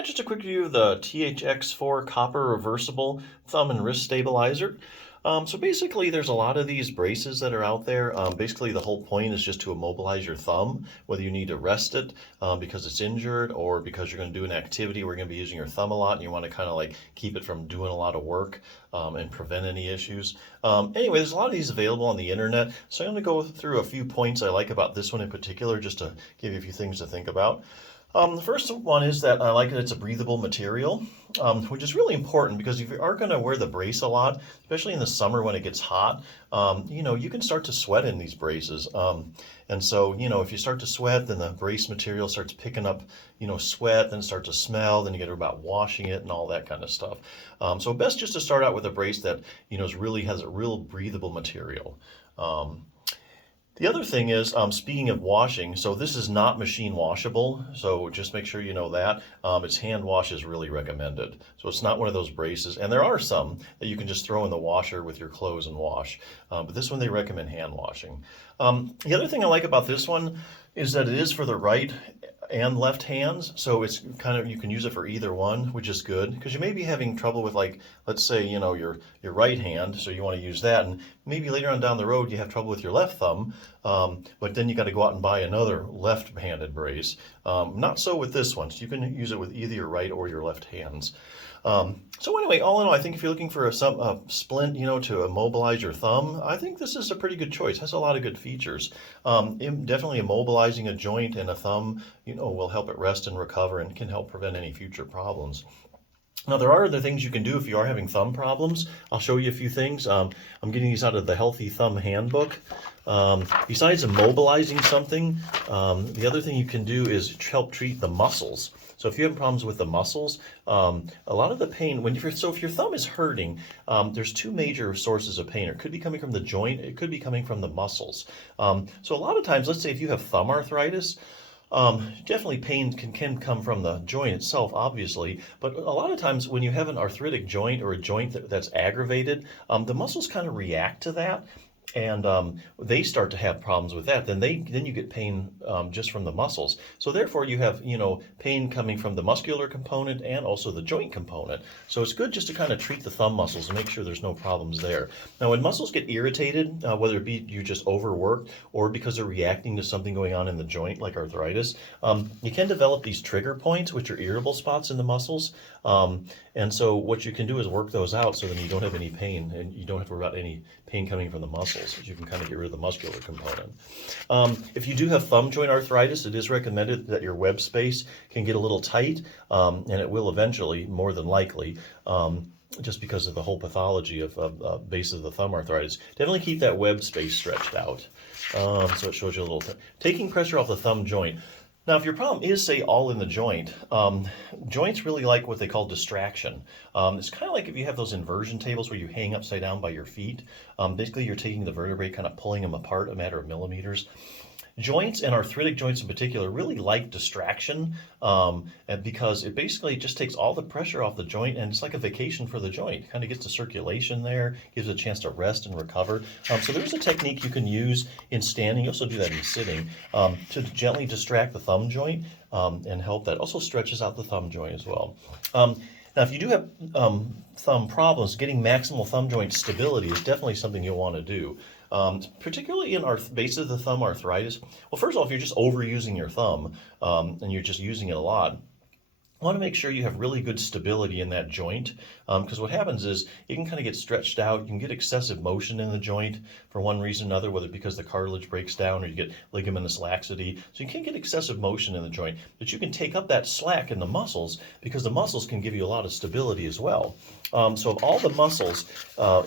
Yeah, just a quick review of the THX4 copper reversible thumb and wrist stabilizer. So basically, there's a lot of these braces that are out there. Basically, the whole point is just to immobilize your thumb, whether you need to rest it because it's injured or because you're going to do an activity where you're going to be using your thumb a lot and you want to kind of like keep it from doing a lot of work and prevent any issues. Anyway, there's a lot of these available on the internet. So I'm going to go through a few points I like about this one in particular, just to give you a few things to think about. The first one is that I like that it's a breathable material, which is really important because if you are going to wear the brace a lot, especially in the summer when it gets hot, you can start to sweat in these braces. And so, if you start to sweat, then the brace material starts picking up, sweat, then it starts to smell, then you get about washing it and all that kind of stuff. So best just to start out with a brace that, really has a real breathable material. The other thing is, speaking of washing, so this is not machine washable, so just make sure you know that. It's hand wash is really recommended. So it's not one of those braces, and there are some that you can just throw in the washer with your clothes and wash, but this one they recommend hand washing. The other thing I like about this one is that it is for the right and left hands, so it's kind of, you can use it for either one, which is good because you may be having trouble with, like, let's say, your right hand, so you want to use that, and maybe later on down the road you have trouble with your left thumb, but then you got to go out and buy another left-handed brace. Not so with this one, so you can use it with either your right or your left hands. So anyway, all in all, I think if you're looking for a splint, to immobilize your thumb, I think this is a pretty good choice. It has a lot of good features. Definitely immobilizing a joint and a thumb, will help it rest and recover and can help prevent any future problems. Now, there are other things you can do if you are having thumb problems. I'll show you a few things. I'm getting these out of the Healthy Thumb Handbook. Besides immobilizing something, the other thing you can do is help treat the muscles. So if you have problems with the muscles, a lot of the pain, if your thumb is hurting, there's two major sources of pain. It could be coming from the joint, it could be coming from the muscles. So a lot of times, let's say if you have thumb arthritis, definitely pain can come from the joint itself, obviously, but a lot of times when you have an arthritic joint or a joint that's aggravated, the muscles kind of react to that, and they start to have problems with that. Then you get pain just from the muscles. So therefore you have pain coming from the muscular component and also the joint component. So it's good just to kind of treat the thumb muscles and make sure there's no problems there. Now when muscles get irritated, whether it be you just overworked or because they're reacting to something going on in the joint like arthritis, you can develop these trigger points, which are irritable spots in the muscles. And so what you can do is work those out so then you don't have any pain and you don't have to worry about any pain coming from the muscles. You can kind of get rid of the muscular component. If you do have thumb joint arthritis, it is recommended that your web space can get a little tight, and it will eventually, more than likely, just because of the whole pathology of base of the thumb arthritis. Definitely keep that web space stretched out. So it shows you a little taking pressure off the thumb joint. Now, if your problem is, say, all in the joint, joints really like what they call distraction. It's kind of like if you have those inversion tables where you hang upside down by your feet. Basically, you're taking the vertebrae, kind of pulling them apart a matter of millimeters. Joints, and arthritic joints in particular, really like distraction because it basically just takes all the pressure off the joint, and it's like a vacation for the joint. Kind of gets the circulation there, gives it a chance to rest and recover. So there's a technique you can use in standing. You also do that in sitting to gently distract the thumb joint and help that. Also stretches out the thumb joint as well. Now, if you do have thumb problems, getting maximal thumb joint stability is definitely something you'll want to do. Particularly in base of the thumb arthritis. Well, first of all, if you're just overusing your thumb and you're just using it a lot, you want to make sure you have really good stability in that joint, because what happens is it can kind of get stretched out. You can get excessive motion in the joint for one reason or another, whether because the cartilage breaks down or you get ligamentous laxity. So you can get excessive motion in the joint, but you can take up that slack in the muscles because the muscles can give you a lot of stability as well. So of all the muscles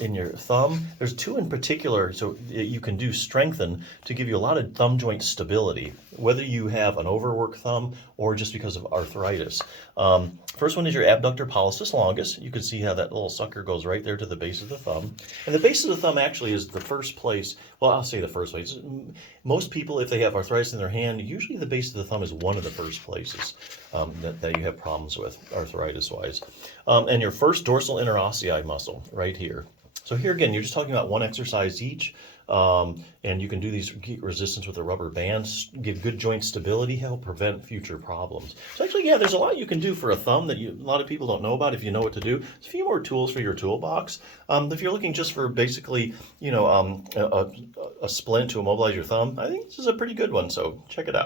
in your thumb, there's two in particular so you can do strengthen to give you a lot of thumb joint stability, whether you have an overworked thumb or just because of arthritis. First one is your abductor pollicis longus. You can see how that little sucker goes right there to the base of the thumb. And the base of the thumb actually is the first place, well, I'll say the first place. Most people, if they have arthritis in their hand, usually the base of the thumb is one of the first places that you have problems with arthritis-wise. And your first dorsal interossei muscle right here. So here again, you're just talking about one exercise each, and you can do these resistance with the rubber bands, give good joint stability, help prevent future problems. So actually, yeah, there's a lot you can do for a thumb that a lot of people don't know about if you know what to do. There's a few more tools for your toolbox. If you're looking just for basically, a splint to immobilize your thumb, I think this is a pretty good one, so check it out.